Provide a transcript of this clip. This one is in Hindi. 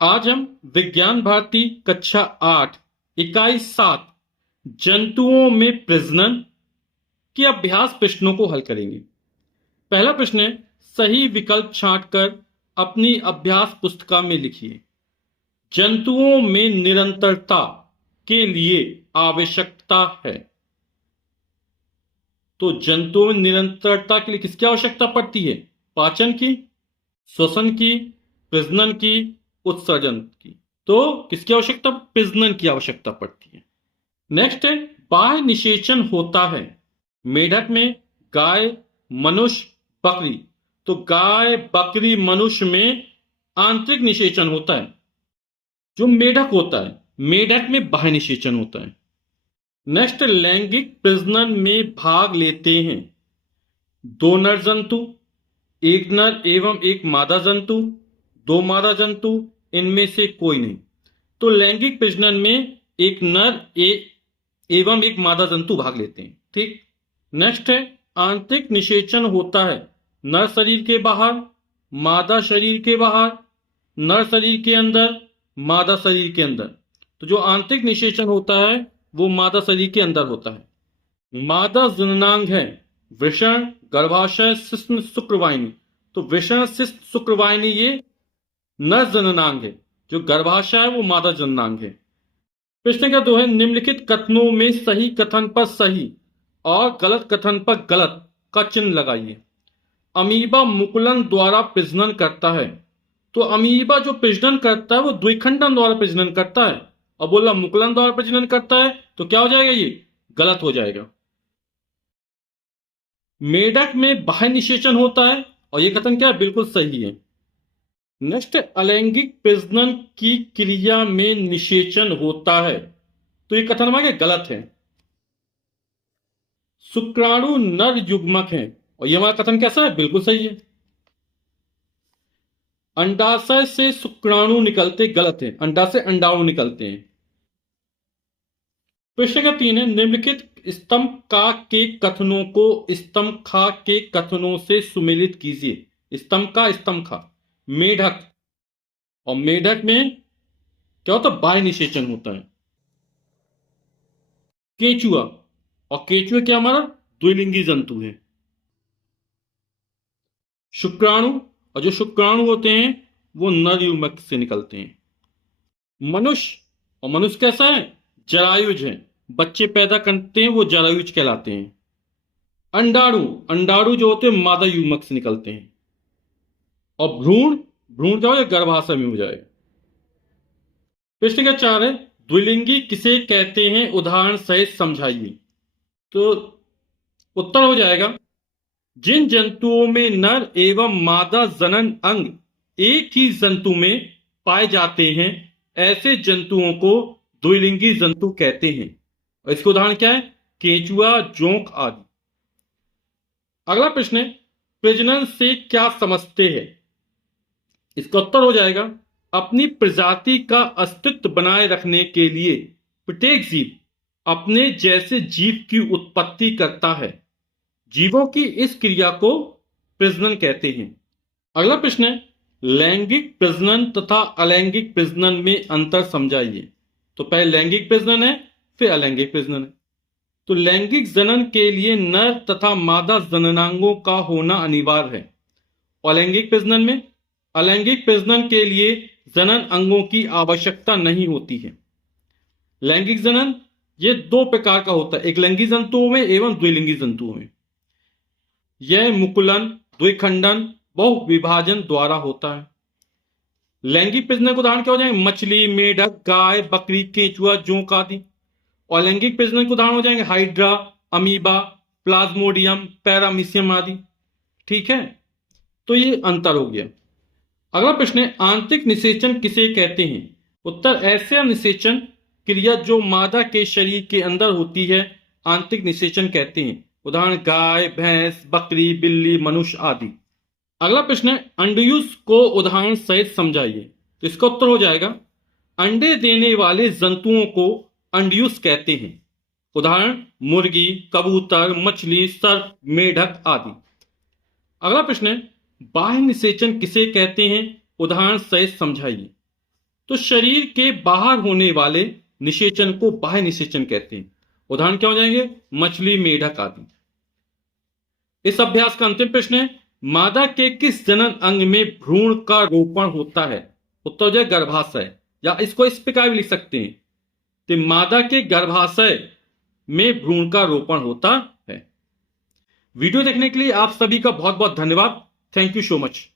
आज हम विज्ञान भारती कक्षा 8 इकाई 7 जंतुओं में प्रजनन के अभ्यास प्रश्नों को हल करेंगे। पहला प्रश्न है, सही विकल्प छांटकर अपनी अभ्यास पुस्तिका में लिखिए। जंतुओं में निरंतरता के लिए आवश्यकता है। तो जंतुओं में निरंतरता के लिए किसकी आवश्यकता पड़ती है? पाचन की, श्वसन की, प्रजनन की, उत्सर्जन की। तो किसकी आवश्यकता? प्रजनन की आवश्यकता पड़ती है। नेक्स्ट है, बाह्य निषेचन होता है मेढक में, गाय, मनुष्य, बकरी। तो गाय, बकरी, मनुष्य में आंतरिक निषेचन होता है। जो मेढक होता है, मेढक में बाह्य निषेचन होता है। नेक्स्ट, लैंगिक प्रजनन में भाग लेते हैं दो नर जंतु, एक नर एवं एक मादा जंतु, दो मादा जंतु, इनमें से कोई नहीं। तो लैंगिक प्रजनन में एक नर एवं एक मादा जंतु भाग लेते हैं। ठीक। नेक्स्ट है, आंतरिक निषेचन होता है नर शरीर के बाहर, मादा शरीर के बाहर, नर शरीर के अंदर, मादा शरीर के अंदर। तो जो आंतरिक निषेचन होता है वो मादा शरीर के अंदर होता है। मादा जननांग है वृषण, गर्भाशय, शिश्न, शुक्रवाहिनी। तो वृषण, शिश्न, शुक्रवाहिनी ये नर जननांग है। जो गर्भाशय है वो मादा जननांग है। प्रश्न का 2 है, निम्नलिखित कथनों में सही कथन पर सही और गलत कथन पर गलत का चिन्ह लगाइए। अमीबा मुकुलन द्वारा प्रजनन करता है। तो अमीबा जो प्रजनन करता है वो द्विखंडन द्वारा प्रजनन करता है, और बोला मुकुलन द्वारा प्रजनन करता है, तो क्या हो जाएगा? ये गलत हो जाएगा। मेढक में बाह्य निषेचन होता है, और ये कथन क्या है? बिल्कुल सही है। नेक्स्ट, अलैंगिक प्रजनन की क्रिया में निषेचन होता है। तो ये कथन हमारे गलत है। शुक्राणु नर युग्मक है, और ये हमारा कथन कैसा है? बिल्कुल सही है। अंडाशय से शुक्राणु निकलते, गलत है। अंडाशय अंडाणु निकलते हैं। प्रश्न का 3 है, निम्नलिखित स्तंभ का के कथनों को स्तंभ खा के कथनों से सुमेलित कीजिए। स्तंभ का, स्तंभ खा। मेढक, और मेढक में क्या होता है? बाह्य निषेचन होता है। केचुआ, और केचुआ क्या हमारा? द्विलिंगी जंतु है। शुक्राणु, और जो शुक्राणु होते हैं वो नर युग्मक से निकलते हैं। मनुष्य, और मनुष्य कैसा है? जरायुज है। बच्चे पैदा करते हैं वो जरायुज कहलाते हैं। अंडाणु, अंडाणु जो होते हैं मादा युग्मक से निकलते हैं। और भ्रूण, भ्रूण क्या हो जाए? गर्भाशय में हो जाए। प्रश्न का 4 है, द्विलिंगी किसे कहते हैं? उदाहरण सहित समझाइए। तो उत्तर हो जाएगा, जिन जंतुओं में नर एवं मादा जनन अंग एक ही जंतु में पाए जाते हैं, ऐसे जंतुओं को द्विलिंगी जंतु कहते हैं। और इसके उदाहरण क्या है? केंचुआ, जोंक आदि। अगला प्रश्न है, प्रजनन से क्या समझते हैं? इसका उत्तर हो जाएगा, अपनी प्रजाति का अस्तित्व बनाए रखने के लिए प्रत्येक जीव अपने जैसे जीव की उत्पत्ति करता है। जीवों की इस क्रिया को प्रजनन कहते हैं। अगला प्रश्न है, लैंगिक प्रजनन तथा अलैंगिक प्रजनन में अंतर समझाइए। तो पहले लैंगिक प्रजनन है, फिर अलैंगिक प्रजनन है। तो लैंगिक जनन के लिए नर तथा मादा जननांगों का होना अनिवार्य है। अलैंगिक प्रजनन के लिए जनन अंगों की आवश्यकता नहीं होती है। लैंगिक जनन ये 2 प्रकार का होता है, एक लैंगिक जंतुओं में एवं द्विलिंगी जंतुओं में। यह मुकुलन, द्विखंडन, बहुविभाजन द्वारा होता है। लैंगिक प्रजनन के उदाहरण क्या हो जाएंगे? मछली, मेढक, गाय, बकरी, केंचुआ, जोंक आदि। और लैंगिक प्रजनन के उदाहरण हो जाएंगे हाइड्रा, अमीबा, प्लाज्मोडियम, पैरामीशियम आदि। ठीक है, तो ये अंतर हो गया। अगला प्रश्न है, आंतरिक निषेचन किसे कहते हैं? उत्तर, ऐसे निषेचन क्रिया जो मादा के शरीर के अंदर होती है आंतरिक निषेचन कहते हैं। उदाहरण गाय, भैंस, बकरी, बिल्ली, मनुष्य आदि। अगला प्रश्न है, अंडयुस को उदाहरण सहित समझाइए। तो इसका उत्तर हो जाएगा, अंडे देने वाले जंतुओं को अंडयुस कहते हैं। उदाहरण मुर्गी, कबूतर, मछली, सर्प, मेढक आदि। अगला प्रश्न है, बाह्य निषेचन किसे कहते हैं? उदाहरण सहित समझाइए। तो शरीर के बाहर होने वाले निषेचन को बाह्य निषेचन कहते हैं। उदाहरण क्या हो जाएंगे? मछली, मेढक आदि। इस अभ्यास का अंतिम प्रश्न है, मादा के किस जनन अंग में भ्रूण का रोपण होता है? उत्तर हो जाए गर्भाशय, या इसको इस प्रकार भी लिख सकते हैं कि मादा के गर्भाशय में भ्रूण का रोपण होता है। वीडियो देखने के लिए आप सभी का बहुत बहुत धन्यवाद। Thank you so much.